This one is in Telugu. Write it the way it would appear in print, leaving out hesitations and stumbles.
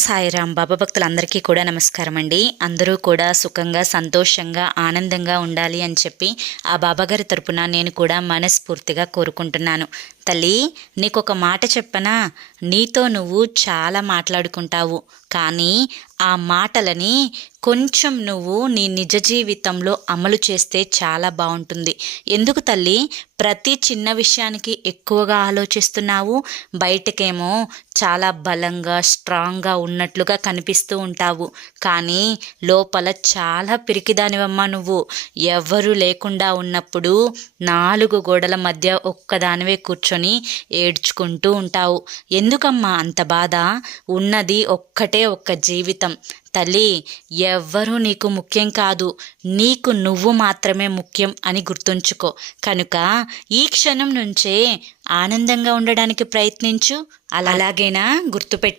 సాయిరాం. బాబా భక్తులందరికీ కూడా నమస్కారం అండి. అందరూ కూడా సుఖంగా, సంతోషంగా, ఆనందంగా ఉండాలి అని చెప్పి ఆ బాబాగారి తరపున నేను కూడా మనస్ఫూర్తిగా కోరుకుంటున్నాను. తల్లి, నీకొక మాట చెప్పనా? నీతో నువ్వు చాలా మాట్లాడుకుంటావు, కానీ ఆ మాటలని కొంచెం నువ్వు నీ నిజ జీవితంలో అమలు చేస్తే చాలా బాగుంటుంది. ఎందుకు తల్లి ప్రతి చిన్న విషయానికి ఎక్కువగా ఆలోచిస్తున్నావు? బయటకేమో చాలా బలంగా, స్ట్రాంగ్గా ఉన్నట్లుగా కనిపిస్తూ ఉంటావు, కానీ లోపల చాలా పిరికిదానివమ్మా నువ్వు. ఎవరు లేకుండా ఉన్నప్పుడు 4 గోడల మధ్య ఒక్కదానివే కూర్చొని ఏడ్చుకుంటూ ఉంటావు. ఎందుకమ్మా అంత బాధ? ఉన్నది ఒక్కటే ఒక్క జీవితం తల్లి. ఎవ్వరూ నీకు ముఖ్యం కాదు, నీకు నువ్వు మాత్రమే ముఖ్యం అని గుర్తుంచుకో. కనుక ఈ క్షణం నుంచే ఆనందంగా ఉండడానికి ప్రయత్నించు. అలాగేనా? గుర్తుపెట్టుకో.